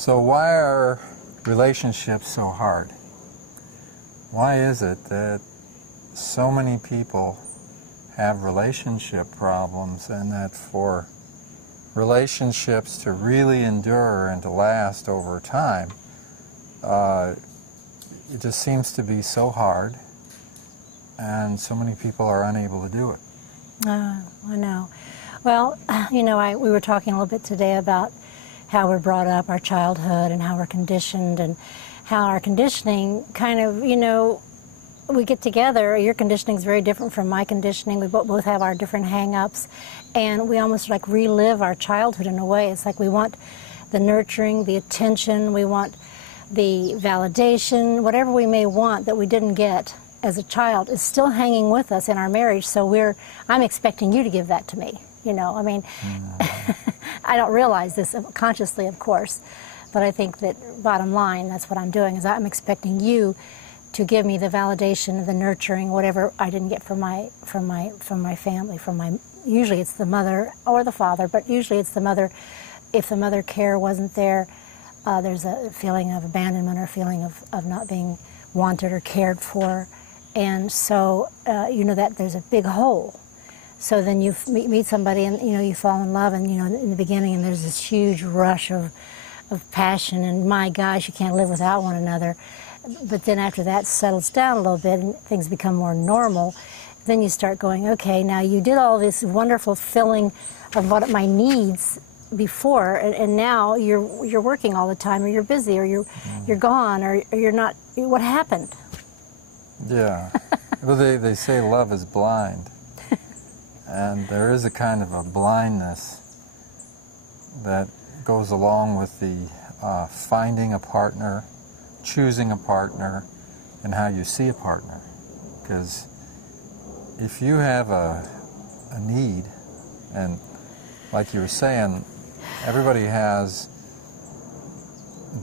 So why are relationships so hard? Why is it that so many people have relationship problems, and that for relationships to really endure and to last over time, it just seems to be so hard, and so many people are unable to do it? I know. Well, you know, we were talking a little bit today about how we're brought up, our childhood, and how we're conditioned, and how our conditioning kind of, you know, we get together. Your conditioning is very different from my conditioning. We both have our different hang-ups, and we almost like relive our childhood in a way. It's like we want the nurturing, the attention, we want the validation, whatever we may want that we didn't get as a child is still hanging with us in our marriage. So I'm expecting you to give that to me. You know, I mean, I don't realize this consciously, of course, but I think that bottom line, that's what I'm doing, is I'm expecting you to give me the validation, the nurturing, whatever I didn't get from my family, usually it's the mother or the father, but usually it's the mother. If the mother care wasn't there, there's a feeling of abandonment or a feeling of not being wanted or cared for, and so you know that there's a big hole. So then you meet somebody and, you know, you fall in love, and, you know, in the beginning, and there's this huge rush of passion, and my gosh, you can't live without one another. But then after that settles down a little bit and things become more normal, then you start going, okay, now you did all this wonderful filling of what my needs before, and now you're working all the time, or you're busy, or you're gone, or you're not. What happened? Yeah. Well, they say love is blind. And there is a kind of a blindness that goes along with the finding a partner, choosing a partner, and how you see a partner. Because if you have a need, and like you were saying, everybody has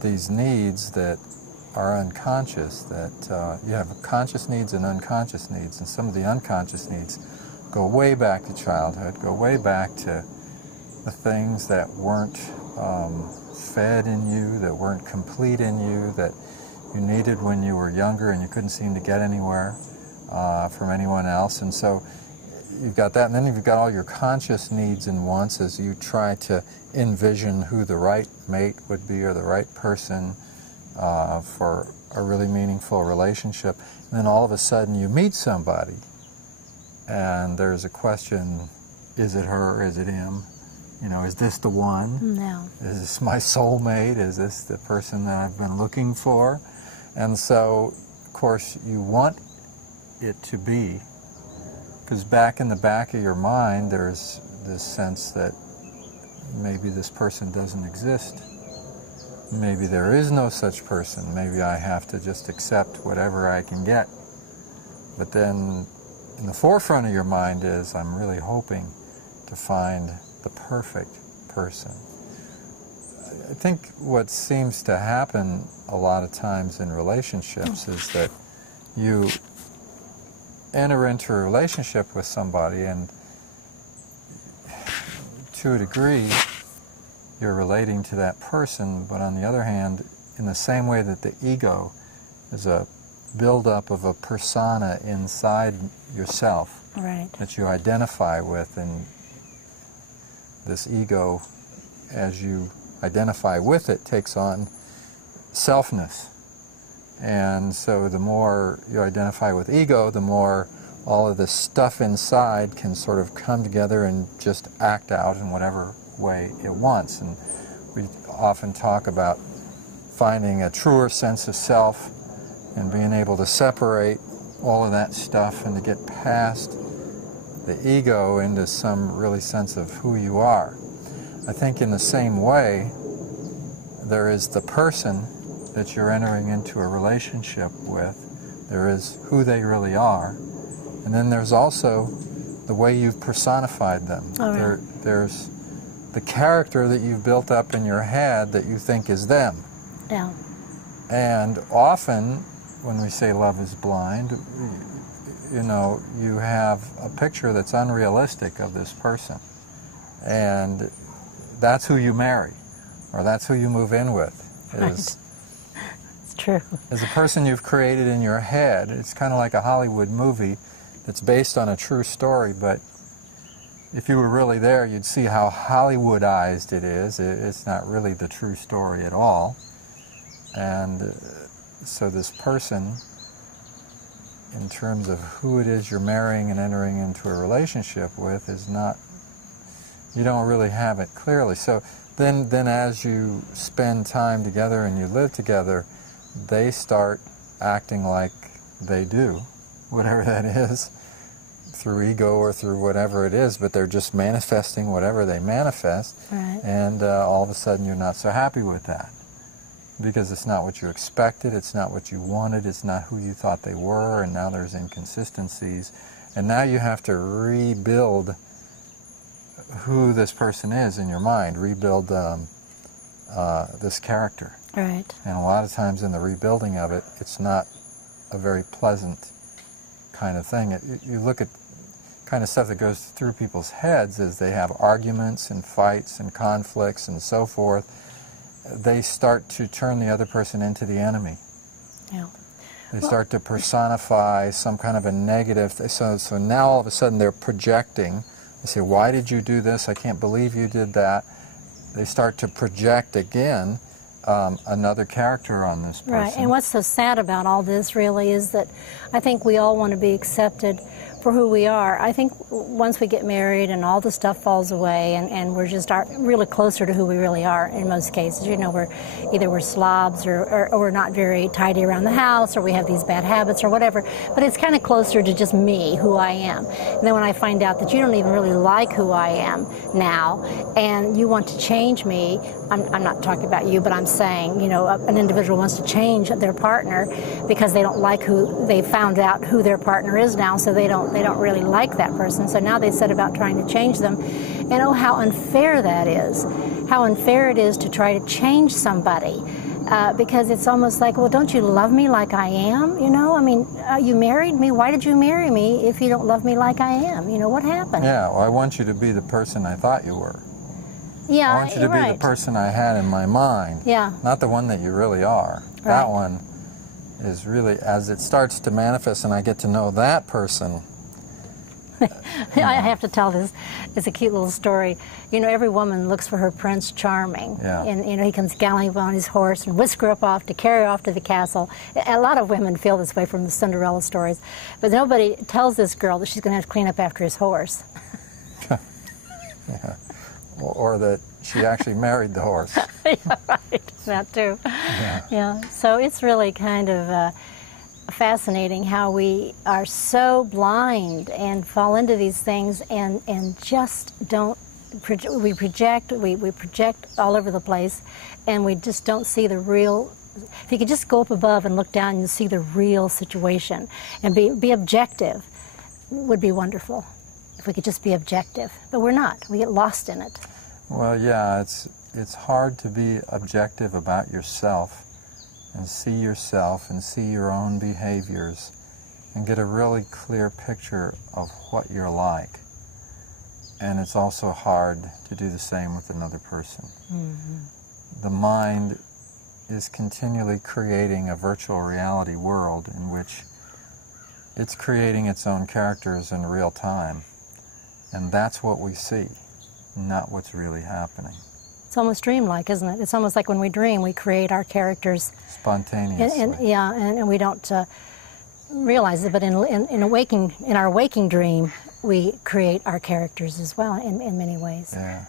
these needs that are unconscious, that you have conscious needs and unconscious needs, and some of the unconscious needs go way back to childhood, go way back to the things that weren't fed in you, that weren't complete in you, that you needed when you were younger and you couldn't seem to get anywhere from anyone else. And so you've got that, and then you've got all your conscious needs and wants as you try to envision who the right mate would be, or the right person for a really meaningful relationship. And then all of a sudden you meet somebody, and there's a question, is it her, is it him? You know, is this the one? No. Is this my soulmate? Is this the person that I've been looking for? And so, of course, you want it to be, because back in the back of your mind, there's this sense that maybe this person doesn't exist. Maybe there is no such person. Maybe I have to just accept whatever I can get. But then in the forefront of your mind is, I'm really hoping to find the perfect person. I think what seems to happen a lot of times in relationships is that you enter into a relationship with somebody, and to a degree you're relating to that person, but on the other hand, in the same way that the ego is a build-up of a persona inside yourself, right, that you identify with, and this ego, as you identify with it, takes on selfness. And so the more you identify with ego, the more all of this stuff inside can sort of come together and just act out in whatever way it wants. And we often talk about finding a truer sense of self and being able to separate all of that stuff and to get past the ego into some really sense of who you are. I think in the same way, there is the person that you're entering into a relationship with. There is who they really are. And then there's also the way you've personified them. Right. There's the character that you've built up in your head that you think is them. Yeah. And often, when we say love is blind, you know, you have a picture that's unrealistic of this person. And that's who you marry, or that's who you move in with. is It's true. is a person you've created in your head. It's kind of like a Hollywood movie that's based on a true story, but if you were really there, you'd see how Hollywoodized it is. It's not really the true story at all. And so this person, in terms of who it is you're marrying and entering into a relationship with, is not, you don't really have it clearly. So then as you spend time together and you live together, they start acting like they do, whatever that is, through ego or through whatever it is, but they're just manifesting whatever they manifest. Right. And all of a sudden you're not so happy with that, because it's not what you expected, it's not what you wanted, it's not who you thought they were, and now there's inconsistencies. And now you have to rebuild who this person is in your mind, rebuild this character. Right. And a lot of times in the rebuilding of it, it's not a very pleasant kind of thing. You look at kind of stuff that goes through people's heads as they have arguments and fights and conflicts and so forth. They start to turn the other person into the enemy. Yeah. They start to personify some kind of a negative. So now all of a sudden they're projecting. They say, why did you do this? I can't believe you did that. They start to project again another character on this person. Right, and what's so sad about all this really is that I think we all want to be accepted for who we are. I think once we get married and all the stuff falls away and we're just really closer to who we really are in most cases. You know, we're slobs or we're not very tidy around the house, or we have these bad habits or whatever, but it's kind of closer to just me, who I am. And then when I find out that you don't even really like who I am now and you want to change me, I'm not talking about you, but I'm saying, you know, an individual wants to change their partner because they don't like they found out who their partner is now, so they don't really like that person. So now they set about trying to change them. And oh, how unfair that is. How unfair it is to try to change somebody. Because it's almost like, well, don't you love me like I am? You know, I mean, you married me. Why did you marry me if you don't love me like I am? You know, what happened? Yeah, well, I want you to be the person I thought you were. Yeah, I want you to be the person I had in my mind, yeah, not the one that you really are. Right. That one is really, as it starts to manifest and I get to know that person. I have to tell this. It's a cute little story. You know, every woman looks for her Prince Charming. Yeah. And, you know, he comes galloping on his horse and whisk her up off to carry her off to the castle. A lot of women feel this way from the Cinderella stories. But nobody tells this girl that she's going to have to clean up after his horse. Yeah. Or that she actually married the horse. Yeah, right. That too. Yeah. So it's really kind of fascinating how we are so blind and fall into these things and just don't. We project all over the place, and we just don't see the real. If you could just go up above and look down, you'll see the real situation and be objective. Would be wonderful. If we could just be objective, but we're not. We get lost in it. Well, yeah, it's hard to be objective about yourself and see yourself and see your own behaviors and get a really clear picture of what you're like. And it's also hard to do the same with another person. Mm-hmm. The mind is continually creating a virtual reality world in which it's creating its own characters in real time. And that's what we see, not what's really happening. It's almost dreamlike, isn't it? It's almost like when we dream, we create our characters spontaneously. And we don't realize it. But in our waking dream, we create our characters as well in many ways. Yeah.